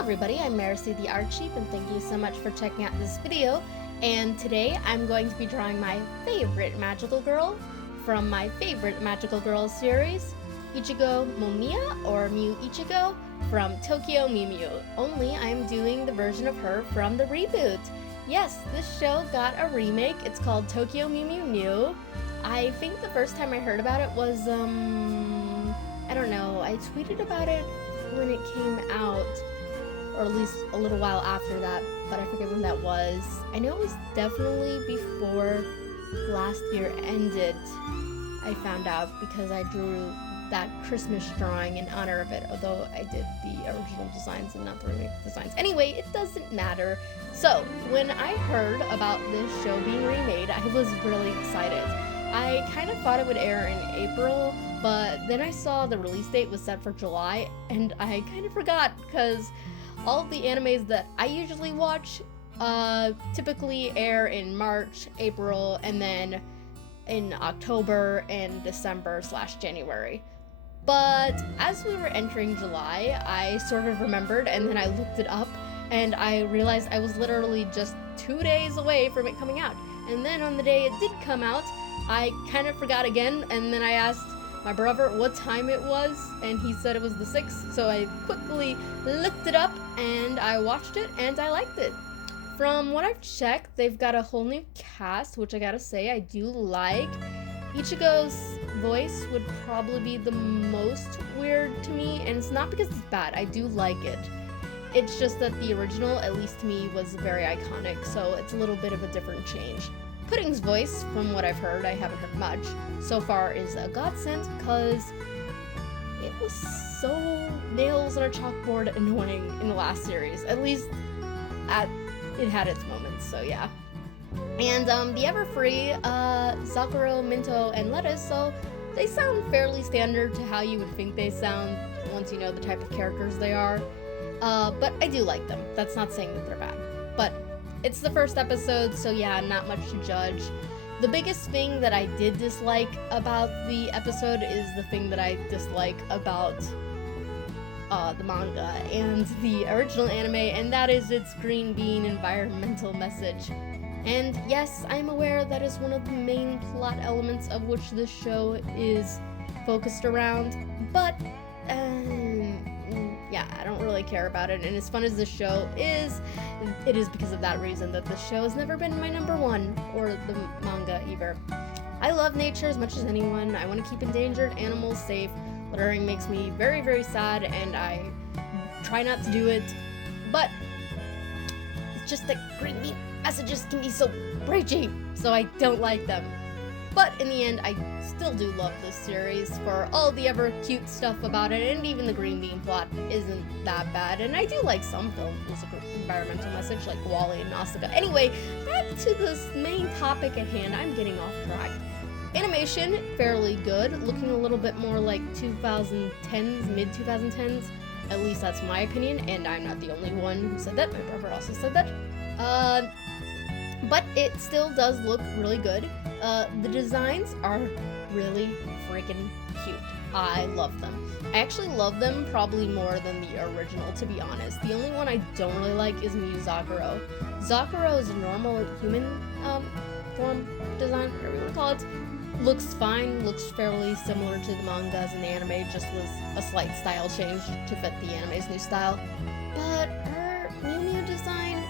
everybody, I'm Merisu the Art Sheep, and thank you so much for checking out this video. And today I'm going to be drawing my favorite magical girl from my favorite magical girls series, Ichigo Momomiya, or Mew Ichigo, from Tokyo Mew Mew. Only I'm doing the version of her from the reboot. Yes, this show got a remake. It's called Tokyo Mew Mew New. I think the first time I heard about it was, I don't know, I tweeted about it when it came out, or at least a little while after that, but I forget when that was. I know it was definitely before last year ended, I found out, because I drew that Christmas drawing in honor of it, although I did the original designs and not the remake designs. Anyway, it doesn't matter. So, when I heard about this show being remade, I was really excited. I kind of thought it would air in April, but then I saw the release date was set for July, and I kind of forgot, because all of the animes that I usually watch typically air in March, April, and then in October and December/January. But as we were entering July, I sort of remembered, and then I looked it up, and I realized I was literally just 2 days away from it coming out. And then on the day it did come out, I kind of forgot again, and then I asked my brother what time it was, and he said it was the 6th, so I quickly looked it up, and I watched it, and I liked it. From what I've checked, they've got a whole new cast, which I gotta say I do like. Ichigo's voice would probably be the most weird to me, and it's not because it's bad, I do like it. It's just that the original, at least to me, was very iconic, so it's a little bit of a different change. Pudding's voice, from what I've heard, I haven't heard much, so far is a godsend, because it was so nails on a chalkboard annoying in the last series. At least, it had its moments, so yeah. And the Everfree, Sakura, Minto, and Lettuce, so they sound fairly standard to how you would think they sound once you know the type of characters they are. But I do like them. That's not saying that they're bad. But it's the first episode, so yeah, not much to judge. The biggest thing that I did dislike about the episode is the thing that I dislike about the manga and the original anime, and that is its green bean environmental message. And yes, I'm aware that is one of the main plot elements of which this show is focused around, but yeah, I don't really care about it, and as fun as this show is, it is because of that reason that this show has never been my number one, or the manga either. I love nature as much as anyone. I want to keep endangered animals safe. Littering makes me very, very sad, and I try not to do it, but it's just that green bean messages can be so preachy, so I don't like them. But in the end, I still do love this series for all the ever cute stuff about it, and even the green bean plot isn't that bad, and I do like some films with an environmental message, like Wall-E and Nausicaa. Anyway, back to this main topic at hand. I'm getting off track. Animation, fairly good, looking a little bit more like 2010s, mid-2010s, at least that's my opinion, and I'm not the only one who said that. My brother also said that. But it still does look really good. The designs are really freaking cute. I love them. I actually love them probably more than the original, to be honest. The only one I don't really like is Mew Zakuro. Zakuro's normal human form design, whatever you want to call it, looks fine, looks fairly similar to the mangas and the anime, just was a slight style change to fit the anime's new style. But her Mew Mew design,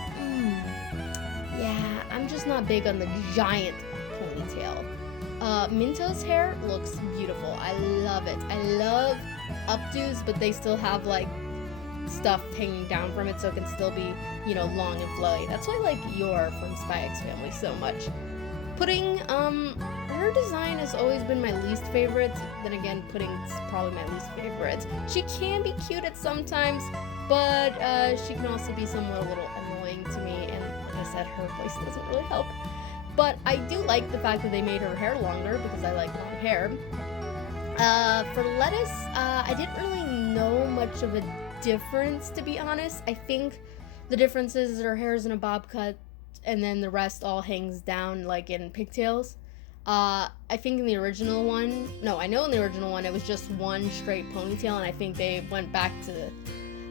yeah, I'm just not big on the giant ponytail. Minto's hair looks beautiful. I love it. I love updos, but they still have like stuff hanging down from it, so it can still be, you know, long and flowy. That's why I like Yor from Spy X Family so much. Pudding, her design has always been my least favorite. Then again, Pudding's probably my least favorite. She can be cute at sometimes, but she can also be somewhat a little annoying to me, and like I said, her voice doesn't really help. But I do like the fact that they made her hair longer, because I like long hair. For Lettuce, I didn't really know much of a difference, to be honest. I think the difference is her hair is in a bob cut, and then the rest all hangs down like in pigtails. I think in the original one, no, I know in the original one it was just one straight ponytail, and I think they went back to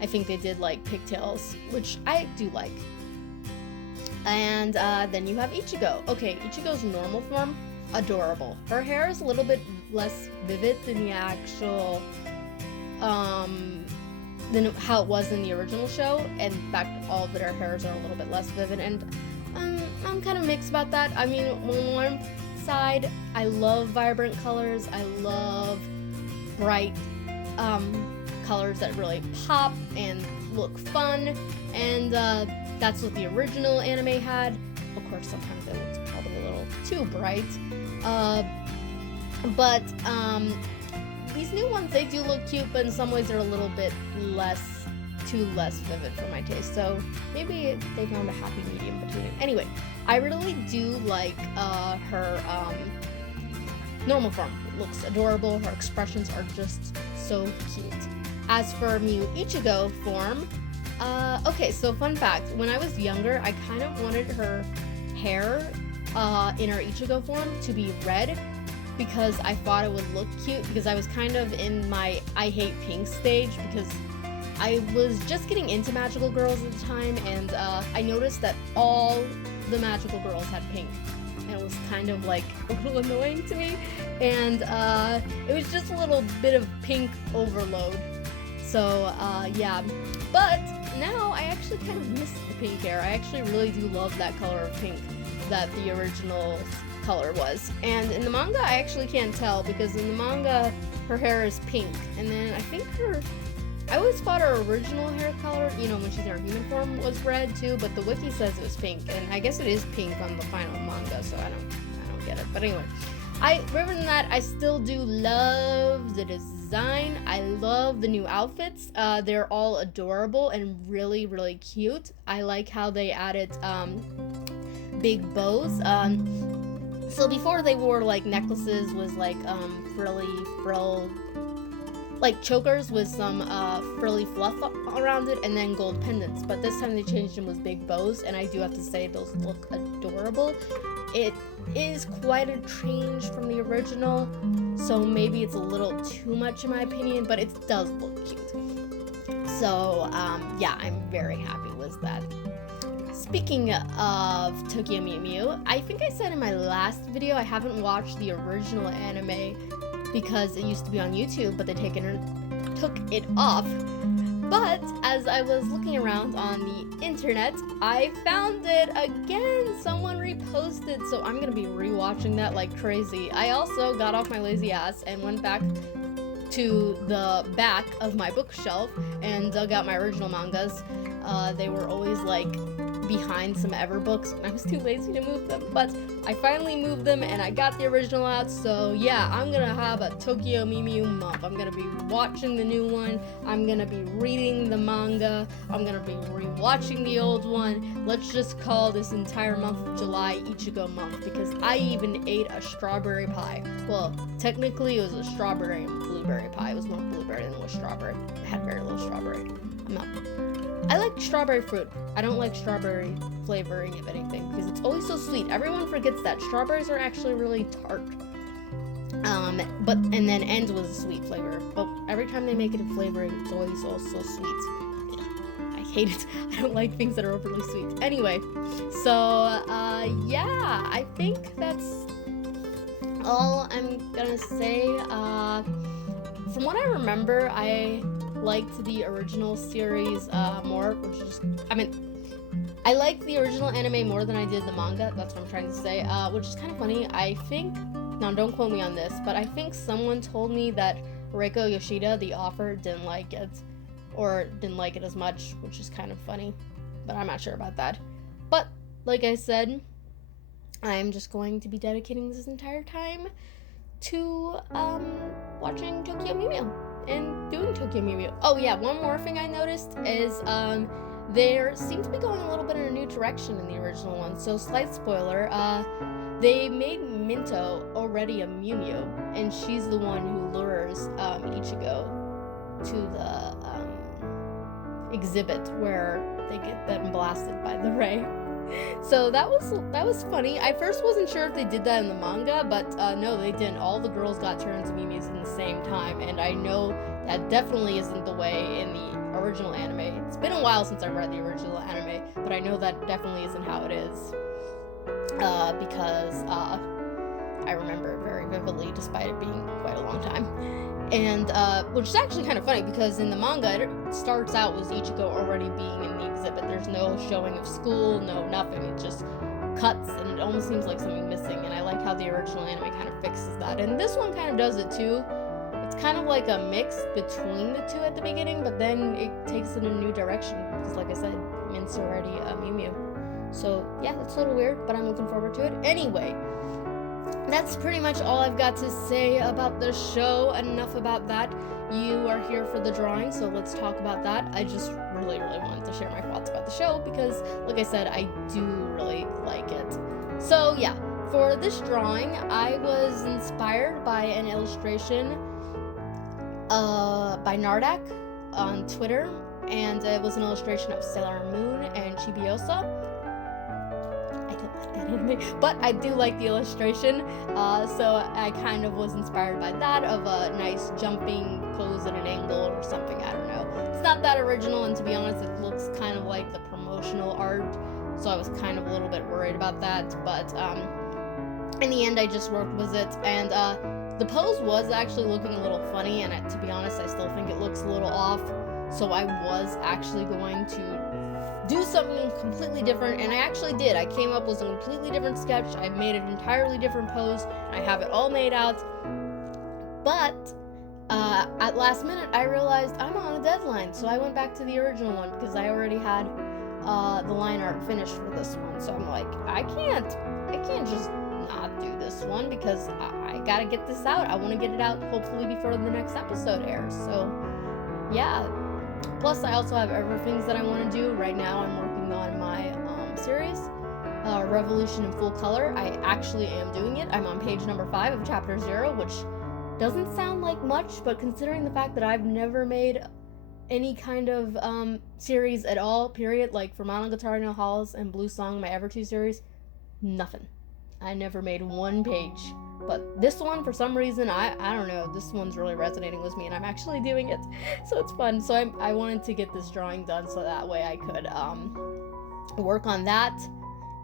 I think they did like pigtails, which I do like. And then you have Ichigo. Okay, Ichigo's normal form, adorable. Her hair is a little bit less vivid than the actual, than how it was in the original show. And in fact, all of their hairs are a little bit less vivid. And I'm kind of mixed about that. I mean, on one side, I love vibrant colors. I love bright colors that really pop and look fun. And that's what the original anime had. Of course, sometimes it looks probably a little too bright. But these new ones, they do look cute, but in some ways they're a little bit less vivid for my taste. So maybe they found a happy medium between it. Anyway, I really do like her normal form. It looks adorable. Her expressions are just so cute. As for Mew Ichigo form, okay, so fun fact, when I was younger, I kind of wanted her hair in her Ichigo form to be red because I thought it would look cute, because I was kind of in my I hate pink stage, because I was just getting into magical girls at the time, and I noticed that all the magical girls had pink, and it was kind of like a little annoying to me, and it was just a little bit of pink overload. So yeah, but now I actually kind of miss the pink hair. I actually really do love that color of pink that the original color was. And in the manga, I actually can't tell, because in the manga, her hair is pink, and then I think I always thought her original hair color, you know, when she's in her human form, was red too, but the wiki says it was pink, and I guess it is pink on the final manga, so I don't get it. But anyway, other than that, I still do love the design. I love the new outfits. They're all adorable and really, really cute. I like how they added big bows. So before they wore like necklaces with like frill, like chokers with some frilly fluff around it, and then gold pendants. But this time they changed them with big bows, and I do have to say those look adorable. It is quite a change from the original, so maybe it's a little too much in my opinion, but it does look cute. So yeah, I'm very happy with that. Speaking of Tokyo Mew Mew, I think I said in my last video I haven't watched the original anime because it used to be on YouTube, but they took it off. But as I was looking around on the internet, I found it again. Someone reposted, so I'm gonna be rewatching that like crazy. I also got off my lazy ass and went back to the back of my bookshelf and dug out my original mangas. They were always like behind some Ever books, and I was too lazy to move them, but I finally moved them and I got the original out. So yeah, I'm gonna have a Tokyo Mew Mew month. I'm gonna be watching the new one, I'm gonna be reading the manga, I'm gonna be rewatching the old one. Let's just call this entire month of July Ichigo month, because I even ate a strawberry pie. Well, technically it was a strawberry and blueberry pie. It was more blueberry than it was strawberry. It had very little strawberry. I like strawberry fruit. I don't like strawberry flavoring of anything because it's always so sweet. Everyone forgets that strawberries are actually really tart. And then ends with a sweet flavor. But every time they make it in flavoring, it's always so sweet. Yeah, I hate it. I don't like things that are overly sweet. Anyway, so yeah, I think that's all I'm gonna say. From what I remember, I liked the original series more, which is, I liked the original anime more than I did the manga. That's what I'm trying to say, which is kind of funny. I think, now don't quote me on this, but I think someone told me that Rika Yoshida, the author, didn't like it, or didn't like it as much, which is kind of funny, but I'm not sure about that. But, like I said, I'm just going to be dedicating this entire time to watching Tokyo Mew Mew and doing Tokyo Mew Mew. Oh yeah, one more thing I noticed is they seem to be going a little bit in a new direction in the original one. So slight spoiler, they made Minto already a Mew Mew, and she's the one who lures Ichigo to the exhibit where they get them blasted by the ray. So that was funny. I first wasn't sure if they did that in the manga, but no, they didn't. All the girls got turns Mew Mews in the same time, and I know that definitely isn't the way in the original anime. It's been a while since I read the original anime, but I know that definitely isn't how it is. Because I remember it very vividly, despite it being quite a long time. And, which is actually kind of funny, because in the manga, it starts out with Ichigo already being in the exhibit. There's no showing of school, no nothing. It just cuts, and it almost seems like something missing, and I like how the original anime kind of fixes that. And this one kind of does it too. It's kind of like a mix between the two at the beginning, but then it takes it in a new direction, because like I said, Mint's already a Mew Mew. So, yeah, that's a little weird, but I'm looking forward to it. Anyway, that's pretty much all I've got to say about the show. Enough about that. You are here for the drawing, so let's talk about that. I just really wanted to share my thoughts about the show because, like I said, I do really like it. So, yeah, for this drawing, I was inspired by an illustration by Nardak on Twitter, and it was an illustration of Sailor Moon and Chibiusa. But I do like the illustration, so I kind of was inspired by that, of a nice jumping pose at an angle or something, I don't know. It's not that original, and to be honest, it looks kind of like the promotional art, so I was kind of a little bit worried about that, but in the end I just worked with it, and the pose was actually looking a little funny, and to be honest, I still think it looks a little off, so I was actually going to do something completely different, and I actually did. I came up with a completely different sketch. I made an entirely different pose. I have it all made out, but at last minute I realized I'm on a deadline, so I went back to the original one because I already had the line art finished for this one. So I'm like, I can't just not do this one because I gotta get this out. I want to get it out hopefully before the next episode airs. So yeah. Plus, I also have other things that I want to do. Right now, I'm working on my series, Revolution in Full Color. I actually am doing it. I'm on page number 5 of chapter 0, which doesn't sound like much, but considering the fact that I've never made any kind of series at all, period, like for Monogatari no Halls and Blue Song, my Ever 2 series, nothing. I never made one page. But this one, for some reason, I don't know, this one's really resonating with me, and I'm actually doing it, so it's fun. So I wanted to get this drawing done so that way I could work on that.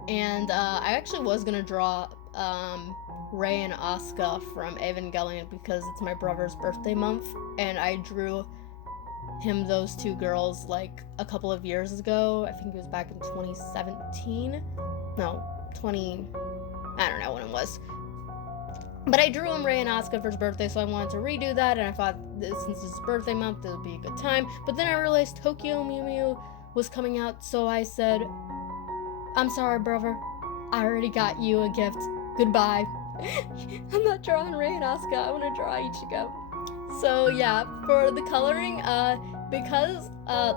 And I actually was going to draw Rei and Asuka from Evangelion because it's my brother's birthday month, and I drew him those two girls like a couple of years ago. I think it was back in 2017. No, I don't know when it was. But I drew him Rei and Asuka for his birthday, so I wanted to redo that, and I thought since it's his birthday month, it would be a good time. But then I realized Tokyo Mew Mew was coming out, so I said, I'm sorry, brother. I already got you a gift. Goodbye. I'm not drawing Rei and Asuka. I want to draw Ichigo. So yeah, for the coloring, because,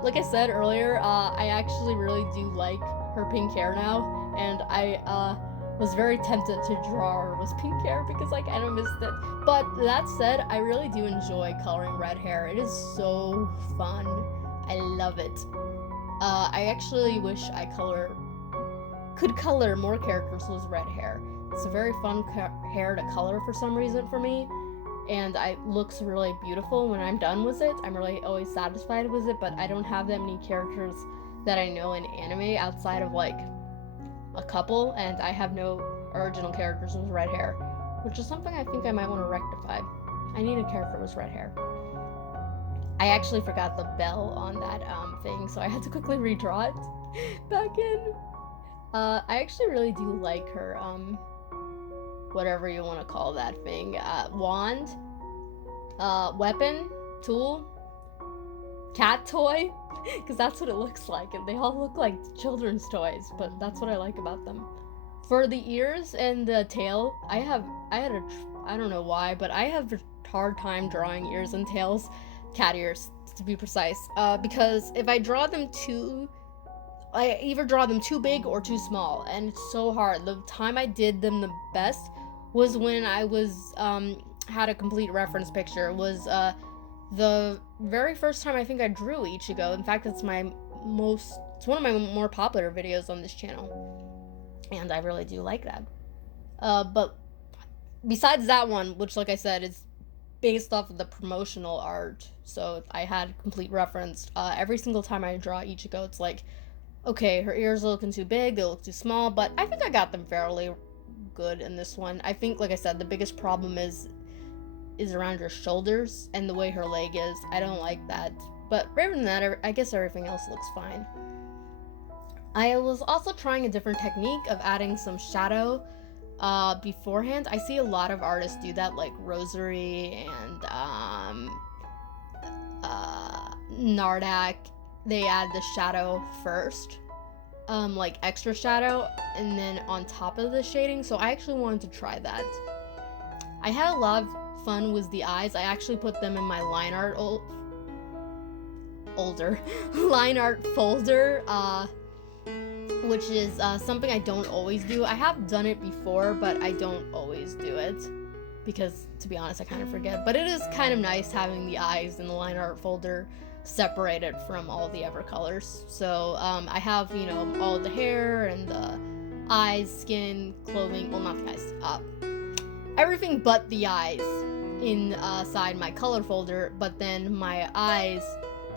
like I said earlier, I actually really do like her pink hair now, and I, was very tempted to draw her with pink hair because I kind of missed it. But that said, I really do enjoy coloring red hair. It is so fun. I love it. I actually wish I could color more characters with red hair. It's a very fun hair to color for some reason for me, and it looks really beautiful when I'm done with it. I'm really always satisfied with it, but I don't have that many characters that I know in anime outside of like a couple, and I have no original characters with red hair, which is something I think I might want to rectify. I need a character with red hair. I actually forgot the bell on that thing, so I had to quickly redraw it back in. I actually really do like her whatever you want to call that thing, wand, weapon, tool, cat toy, because that's what it looks like, and they all look like children's toys, but that's what I like about them. For the ears and the tail, I don't know why, but I have a hard time drawing ears and tails, cat ears to be precise, because if I draw them I either draw them too big or too small, and it's so hard. The time I did them the best was when I was had a complete reference picture. It was the very first time I think I drew Ichigo. In fact, it's my it's one of my more popular videos on this channel, and I really do like that. But besides that one, which, like I said, is based off of the promotional art, so I had complete reference. Every single time I draw Ichigo, it's like, okay, her ears are looking too big, they look too small, but I think I got them fairly good in this one. I think, like I said, the biggest problem is around her shoulders and the way her leg is. I don't like that. But rather than that, I guess everything else looks fine. I was also trying a different technique of adding some shadow beforehand. I see a lot of artists do that, like Rosary and Nardak. They add the shadow first, like extra shadow, and then on top of the shading. So I actually wanted to try that. I had a lot of fun with the eyes. I actually put them in my line art line art folder, which is something I don't always do. I have done it before, but I don't always do it because, to be honest, I kind of forget. But it is kind of nice having the eyes in the line art folder separated from all the other colors. So I have, you know, all the hair and the eyes, skin, clothing, well, not the eyes, everything but the eyes inside my color folder, but then my eyes,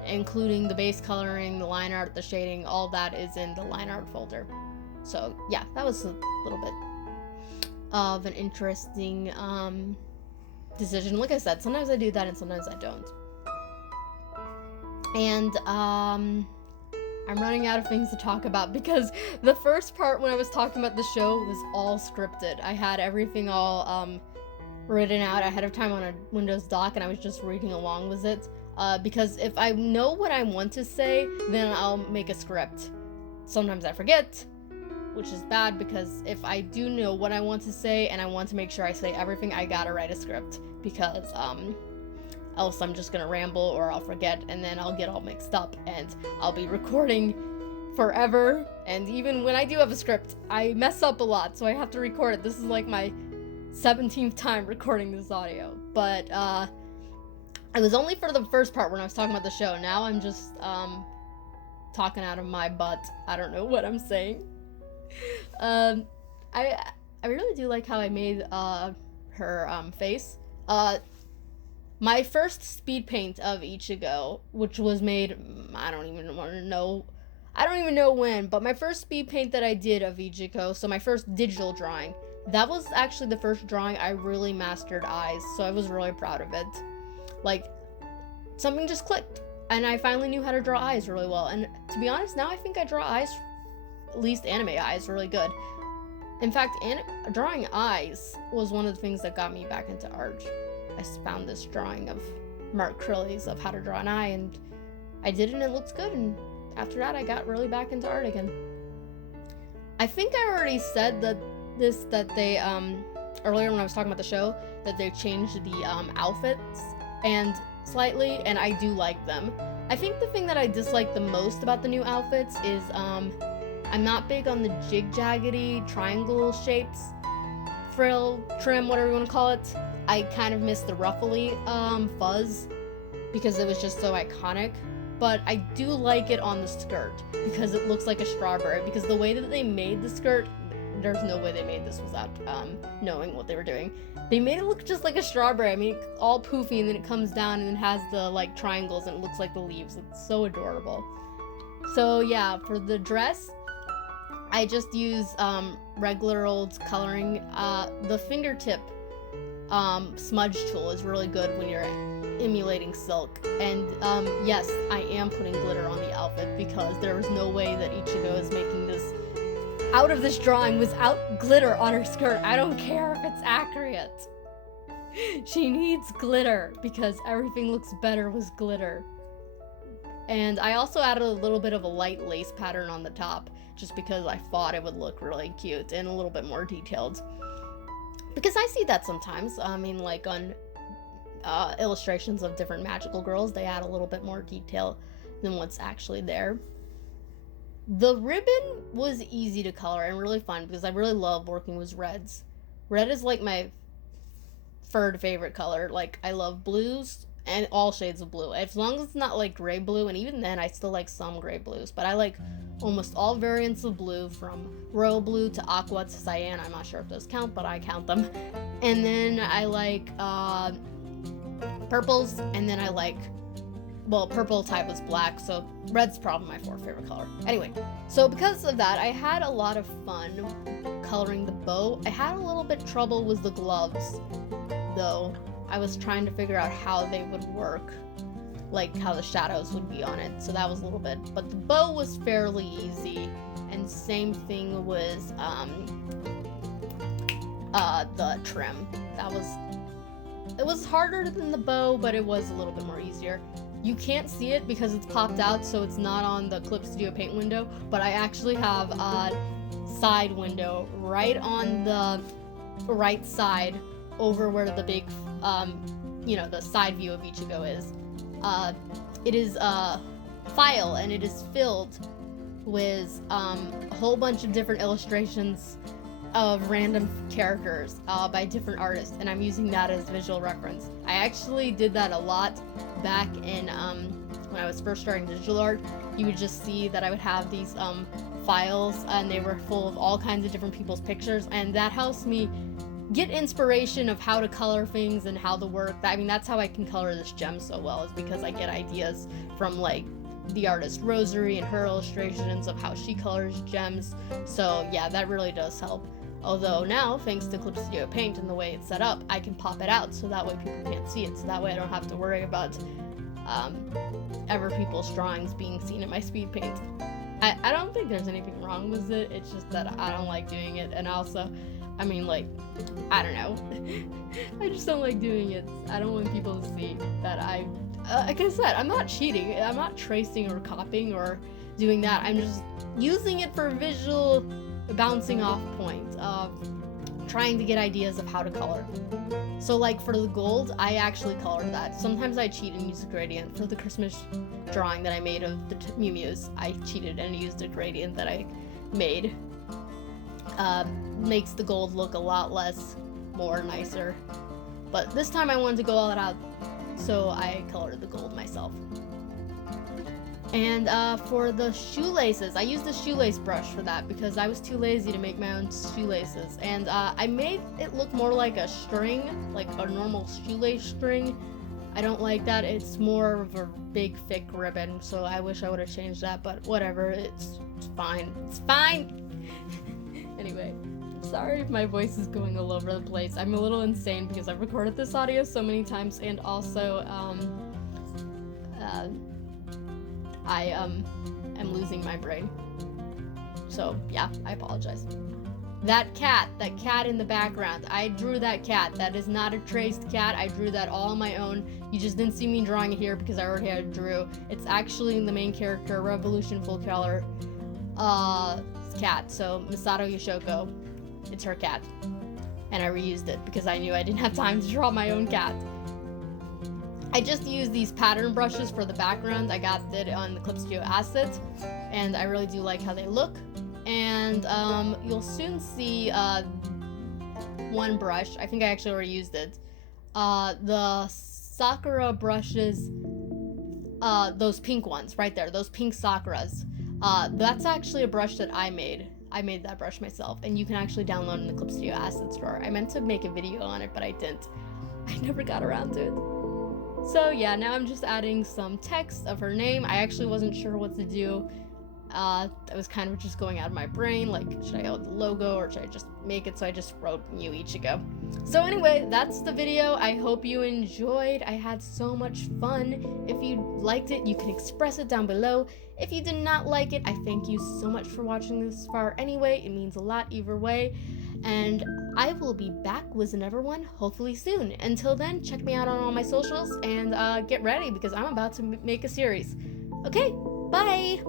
including the base coloring, the line art, the shading, all that is in the line art folder. So yeah, that was a little bit of an interesting decision. Like I said, sometimes I do that and sometimes I don't. And I'm running out of things to talk about because the first part when I was talking about the show was all scripted. I had everything all written out ahead of time on a Windows doc, and I was just reading along with it. Because if I know what I want to say, then I'll make a script. Sometimes I forget, which is bad, because if I do know what I want to say and I want to make sure I say everything, I gotta write a script, because else I'm just gonna ramble or I'll forget, and then I'll get all mixed up and I'll be recording forever. And even when I do have a script, I mess up a lot, so I have to record it. This is like my 17th time recording this audio, but it was only for the first part when I was talking about the show. Now I'm just talking out of my butt. I don't know what I'm saying. I really do like how I made her face. My first speed paint of Ichigo, which was made, I don't even know when, but my first speed paint that I did of Ichigo, so my first digital drawing, that was actually the first drawing I really mastered eyes, so I was really proud of it. Like, something just clicked, and I finally knew how to draw eyes really well. And to be honest, now I think I draw eyes, at least anime eyes, really good. In fact, drawing eyes was one of the things that got me back into art. I found this drawing of Mark Crilley's of how to draw an eye, and I did it and it looks good, and after that I got really back into art again. I think I already said that they, earlier when I was talking about the show, that they changed the outfits and slightly, and I do like them. I think the thing that I dislike the most about the new outfits is I'm not big on the jig-jaggedy triangle shapes, frill, trim, whatever you want to call it. I kind of miss the ruffly fuzz because it was just so iconic, but I do like it on the skirt because it looks like a strawberry, because the way that they made the skirt, there's no way they made this without knowing what they were doing. They made it look just like a strawberry. I mean, all poofy, and then it comes down and it has the like triangles and it looks like the leaves. It's so adorable. So yeah, for the dress, I just use regular old coloring. The fingertip smudge tool is really good when you're emulating silk. And yes, I am putting glitter on the outfit because there was no way that Ichigo is making this out of this drawing without glitter on her skirt. I don't care if it's accurate. She needs glitter because everything looks better with glitter. And I also added a little bit of a light lace pattern on the top just because I thought it would look really cute and a little bit more detailed. Because I see that sometimes. I mean, like on illustrations of different magical girls, they add a little bit more detail than what's actually there. The ribbon was easy to color and really fun because I really love working with reds. Red is like my third favorite color. Like, I love blues, and all shades of blue. As long as it's not like gray blue, and even then I still like some gray blues, but I like almost all variants of blue, from royal blue to aqua to cyan. I'm not sure if those count, but I count them. And then I like purples, and then I like, well, purple type was black, so red's probably my fourth favorite color. Anyway, so because of that, I had a lot of fun coloring the bow. I had a little bit trouble with the gloves, though. I was trying to figure out how they would work, like how the shadows would be on it, so that was a little bit, but the bow was fairly easy, and same thing with the trim. It was harder than the bow, but it was a little bit more easier. You can't see it because it's popped out, so it's not on the Clip Studio Paint window, but I actually have a side window right on the right side over where the big, the side view of Ichigo is. It is a file, and it is filled with a whole bunch of different illustrations of random characters by different artists, and I'm using that as visual reference. I actually did that a lot back in when I was first starting digital art. You would just see that I would have these files, and they were full of all kinds of different people's pictures, and that helps me get inspiration of how to color things and how to work. I mean, that's how I can color this gem so well, is because I get ideas from like the artist Rosary and her illustrations of how she colors gems. So yeah, that really does help. Although now, thanks to Clip Studio Paint and the way it's set up, I can pop it out so that way people can't see it. So that way I don't have to worry about ever people's drawings being seen in my Speedpaint. I don't think there's anything wrong with it. It's just that I don't like doing it. And also, I mean, like, I don't know. I just don't like doing it. I don't want people to see that like I said, I'm not cheating. I'm not tracing or copying or doing that. I'm just using it for visual bouncing off point of trying to get ideas of how to color. So like for the gold, I actually colored that. Sometimes I cheat and use a gradient. For the Christmas drawing that I made of the Mew Mews, I cheated and used a gradient that I made. Makes the gold look a lot more nicer. But this time I wanted to go all out, so I colored the gold myself. And for the shoelaces, I used a shoelace brush for that because I was too lazy to make my own shoelaces. And I made it look more like a string, like a normal shoelace string. I don't like that. It's more of a big, thick ribbon, so I wish I would have changed that, but whatever. It's fine. It's fine! Anyway, sorry if my voice is going all over the place. I'm a little insane because I've recorded this audio so many times, and also, I am losing my brain. So yeah, I apologize. That cat in the background, I drew that cat. That is not a traced cat. I drew that all on my own. You just didn't see me drawing it here because I already had drew. It's actually the main character, Revolution Full Color cat. So Misato Yoshiko, it's her cat. And I reused it because I knew I didn't have time to draw my own cat. I just used these pattern brushes for the background. I got it on the Clip Studio Assets, and I really do like how they look. And you'll soon see one brush. I think I actually already used it. The Sakura brushes, those pink ones right there, those pink Sakuras. That's actually a brush that I made. I made that brush myself, and you can actually download in the Clip Studio Assets store. I meant to make a video on it, but I didn't. I never got around to it. So yeah, now I'm just adding some text of her name. I actually wasn't sure what to do. I was kind of just going out of my brain, like, should I add the logo or should I just make it? So I just wrote Mew Ichigo. So anyway, that's the video. I hope you enjoyed. I had so much fun. If you liked it, you can express it down below. If you did not like it, I thank you so much for watching this far anyway. It means a lot either way. And I will be back with another one hopefully soon. Until then, check me out on all my socials and get ready because I'm about to make a series. Okay, bye!